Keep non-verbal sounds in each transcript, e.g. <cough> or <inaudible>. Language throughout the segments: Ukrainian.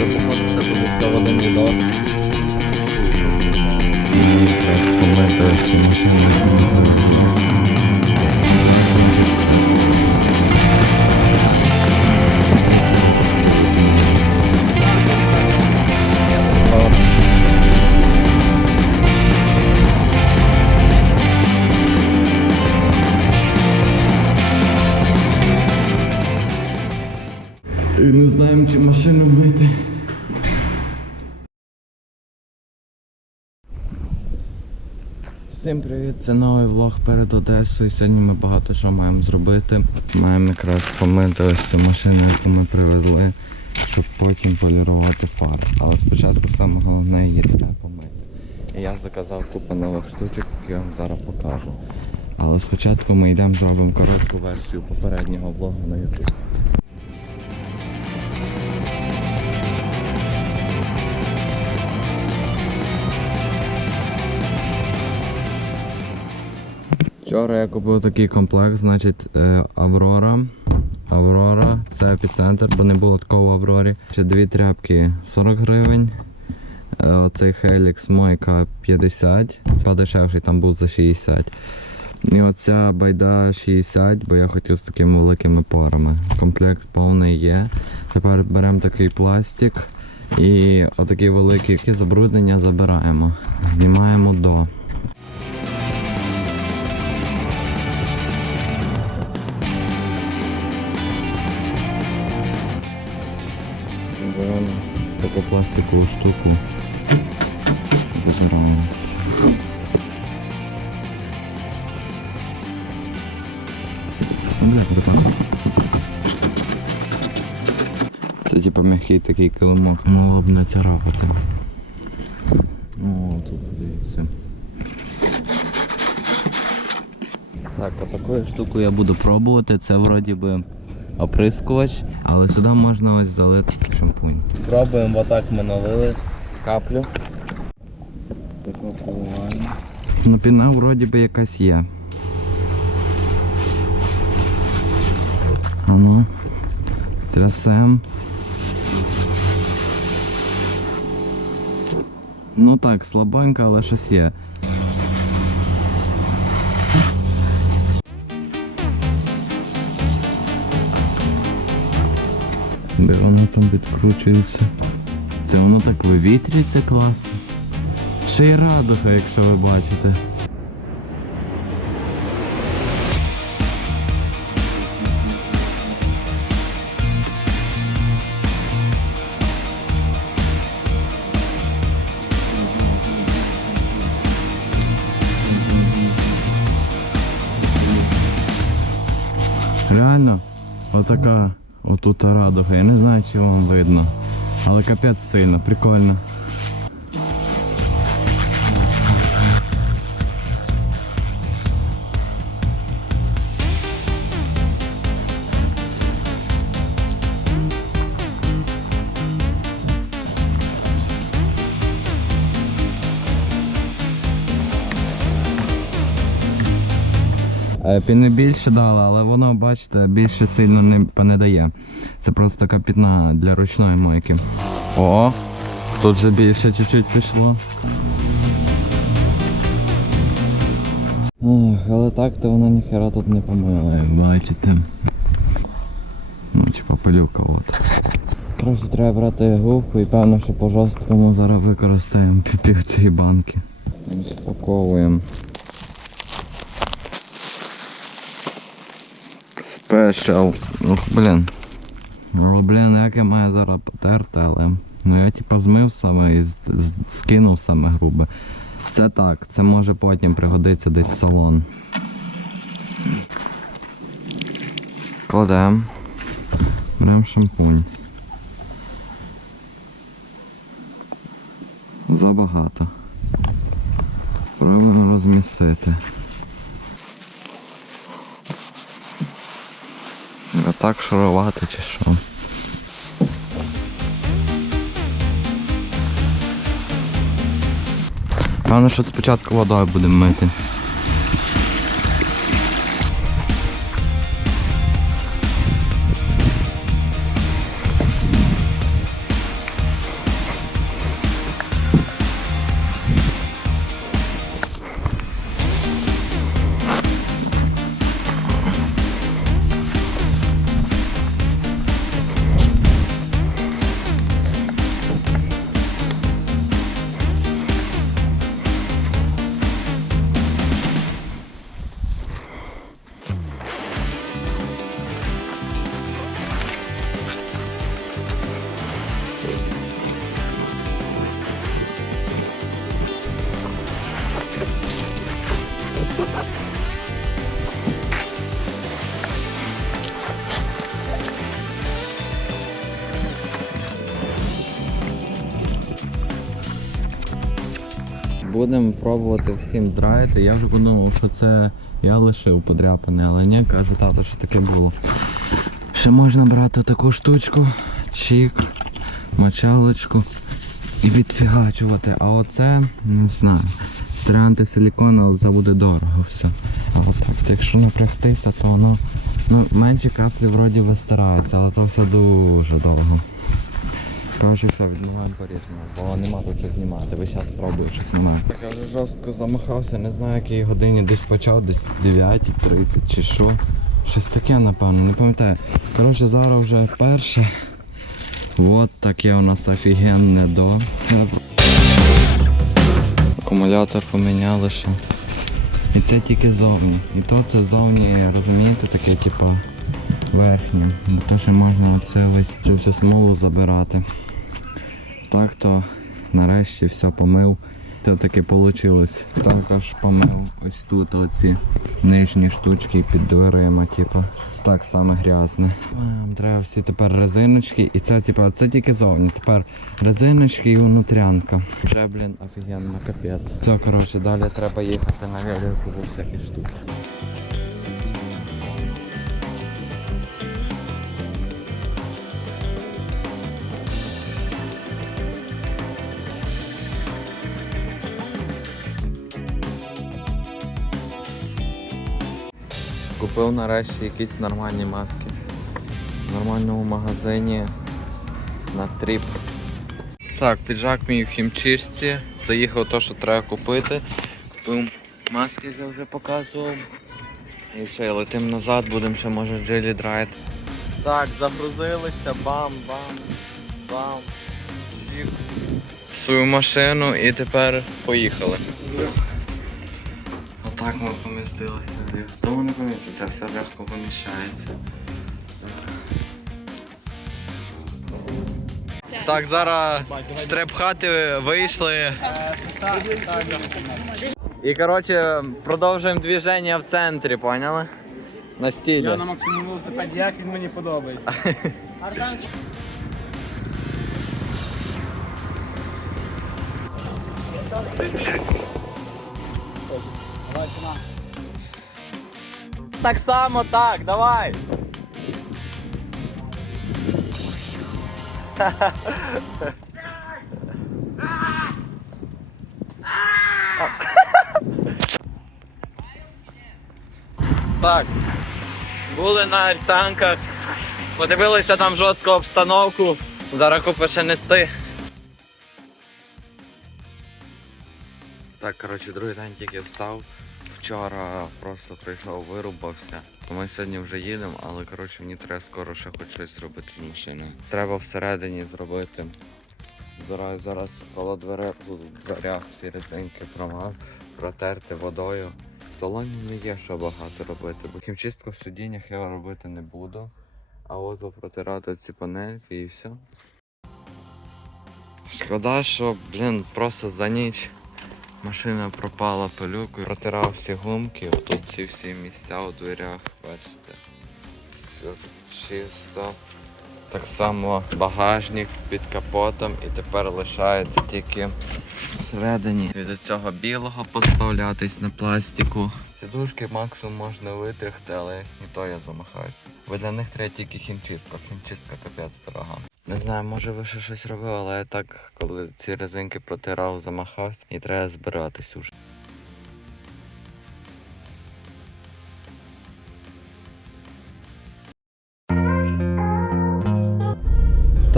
Але походу це буде все в один відос. Яку ми перевезли. І не знаємо, чи машину мити. Всім привіт, це новий влог перед Одесою. Сьогодні ми багато що маємо зробити. Маємо якраз помити ось цю машину, яку ми привезли, щоб потім полірувати фар. Але спочатку саме головне її треба помити. І я заказав купу нових штучок, які я вам зараз покажу. Але спочатку ми йдемо зробимо коротку версію попереднього влогу на YouTube. Вчора я купив такий комплект, значить е, Аврора. Аврора, це епіцентр, бо не було такого в Аврорі. Ще дві тряпки 40 гривень. Е, Оцей Helix Мойка 50, подешевший там був за 60. І оця байда 60, бо я хотів з такими великими порами. Комплект повний є. Тепер беремо такий пластик і отакі великі забруднення забираємо. Знімаємо до. Таку пластикову штуку. Забираємо. Ну. Це типа м'який такий килимок. Мало б не царапати. О, тут дивіться. Так, отакою штукою я буду пробувати. Це вроді би оприскувач, але сюди можна ось залити шампунь. Пробуємо, отак ми налили каплю. Ну, піна вроді би якась є. А ну. Трясем. Ну так, слабенько, але щось є. Де воно там відкручується? Це воно так вивітрюється класно. Ще й радуга, якщо ви бачите. Реально, отака отут радуга. Я не знаю, чи вам видно. Але капець сильно, прикольно. Піни більше дали, але воно, бачите, більше сильно не, не дає. Це просто така пітна для ручної мойки. О, тут вже більше чуть-чуть пішло. Ох, але так то вона ніхера тут не помила, бачите. Ну, типа пилюка от. Коротше, треба брати губку і певно, що по жорсткому зараз використаємо пів цієї банки. Спаковуємо. Спешл. Ух, блін. Ну, блін, як я маю зараз потерти, але. Ну я типа змив саме і скинув саме грубе. Це так, це може потім пригодиться десь в салон. Кладемо. Беремо шампунь. Забагато. Пробуємо розмістити. Так шарувати чи що? Певно, що спочатку водою будемо мити. Будемо пробувати всім драїти. Я вже подумав, що це я лишив подряпане, але ні, каже тато, що таке було. Ще можна брати таку штучку, чик, мочалочку і відфігачувати. А оце, не знаю, стріляти силікон, але це буде дорого все. А отак, якщо напрягтися, то воно ну, менші каплі вроді вистираються, але то все дуже довго. Коротше, все, відмиваємо по-різному, бо нема тут що знімати. Ви зараз спробую щось знімати. Я вже жорстко замахався, не знаю, якій годині десь почав, десь 9.30 чи що. Щось таке, напевно, не пам'ятаю. Коротше, зараз вже перше. Вот таке у нас офігенне до. Акумулятор поміняли ще. І це тільки зовні. І то це зовні, розумієте, таке, типа верхнє. Бо то ще можна оце ось цю всю смолу забирати. Так то нарешті все помив. Це таки вийшло. Також помив ось тут оці нижні штучки під дверима, типу. Так само грязне. Ем, Треба всі тепер резиночки. І це типу, це тільки зовні. Тепер резиночки і внутрянка. Вже, блін, офігенно, капець. Все, коротше, далі треба їхати на велику всякі штуки. Купив нарешті якісь нормальні маски. В нормальному магазині на тріп. Так, піджак мій в хімчистці. Заїхав то, що треба купити. Купив маски, як я вже показував. І все, і летим назад, будемо ще може джилі драйт. Так, загрузилися, бам, бам, в свою машину і тепер поїхали. Отак ми помістилися. Тому не поміститься, все легко поміщається. Так, зараз з треп-хати вийшли. І коротше продовжуємо движення в центрі, поняли? На стілі. Я на Максиму велосипеді, як він мені подобається. <laughs> Так само так, давай. Так. Були на альтанках, подивилися там жорстку обстановку. Зараз купи ще нести. Так, коротше, другий день тільки встав. Вчора просто прийшов, вирубався. Ми сьогодні вже їдемо, але коротше мені треба скоро ще хоч щось зробити з машиною. Треба всередині зробити. Збираю зараз коло дверей у дверях ці резинки промав, протерти водою. В салоні не є що багато робити, бо хімчистку в сидіннях я робити не буду. А от протирати ці панельки і все. Шкода, що, блін, просто за ніч Машина пропала пилюкою, протирав всі гумки, отут ці всі місця у дверях, бачите. Все чисто. Так само багажник під капотом і тепер лишається тільки всередині від цього білого позбавлятись на пластику. Сідушки максимум можна витряхти, але і то я замахаюсь. Бо для них треба тільки хімчистка. Хімчистка капець дорога. Не знаю, може ви ще щось робили, але я так, коли ці резинки протирав, замахався і треба збиратись уже.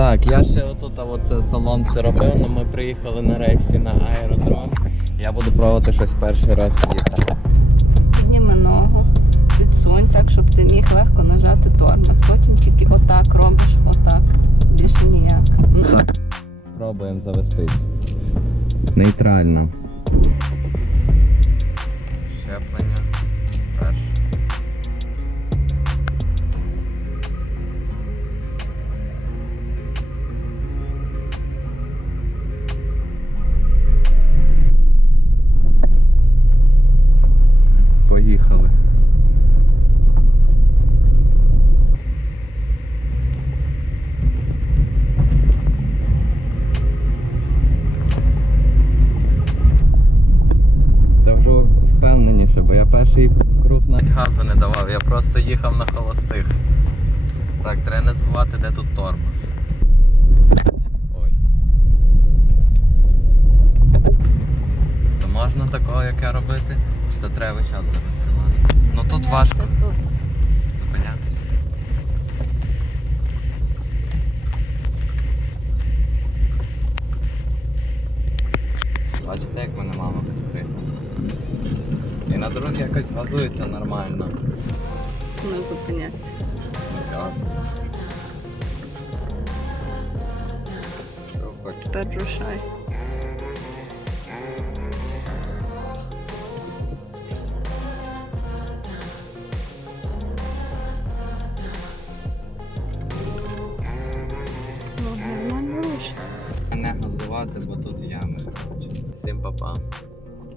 Так, я ще отут, а оце салон все робив, але ми приїхали нарешті на аеродром. Я буду пробувати щось перший раз їхати. Підніми ногу, підсунь так, щоб ти міг легко нажати тормоз. Потім тільки отак робиш, отак. Більше ніяк. Ну, Пробуємо завестись. Нейтрально. Щеплення. Газу не давав, я просто їхав на холостих. Так, треба не забувати, де тут тормоз. Ой. То можна такого, яке робити? Чи треба час тримати. Ну тут важко Це тут. зупинятися. Бачите, як мене мама підстригла? І на дорозі якось газується нормально. Що хочеш? Тепер рушай.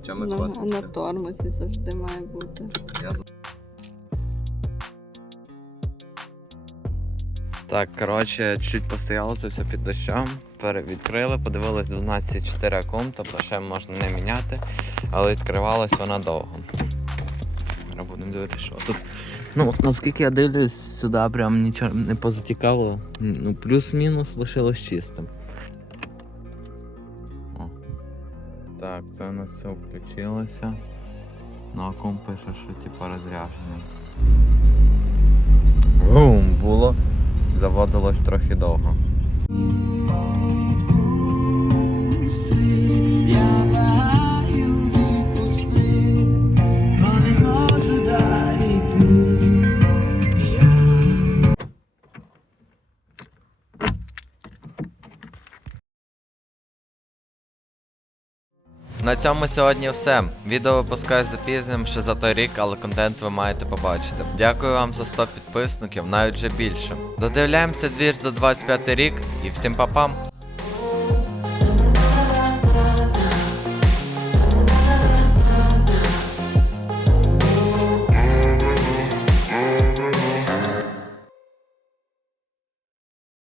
Чому ми Ну, на тормозі завжди має бути. Я... Так, коротше, чуть постояло це все під дощом. Перевідкрили, подивились 12,4 акум, тобто ще можна не міняти, але відкривалась вона довго. Зараз будемо дивитися, що тут. Ну, наскільки я дивлюсь, сюди прям нічого не позатікало. Ну, плюс-мінус лишилось чистим. Так, це у нас все включилося. Ну, акум пише, що типу розряджений. Бум, було. Заводилось трохи довго. На цьому сьогодні все. Відео випускаю за запізненням ще за той рік, але контент ви маєте побачити. Дякую вам за 100 підписників, навіть вже більше. Додивляємося двір за 25 рік і всім па-пам!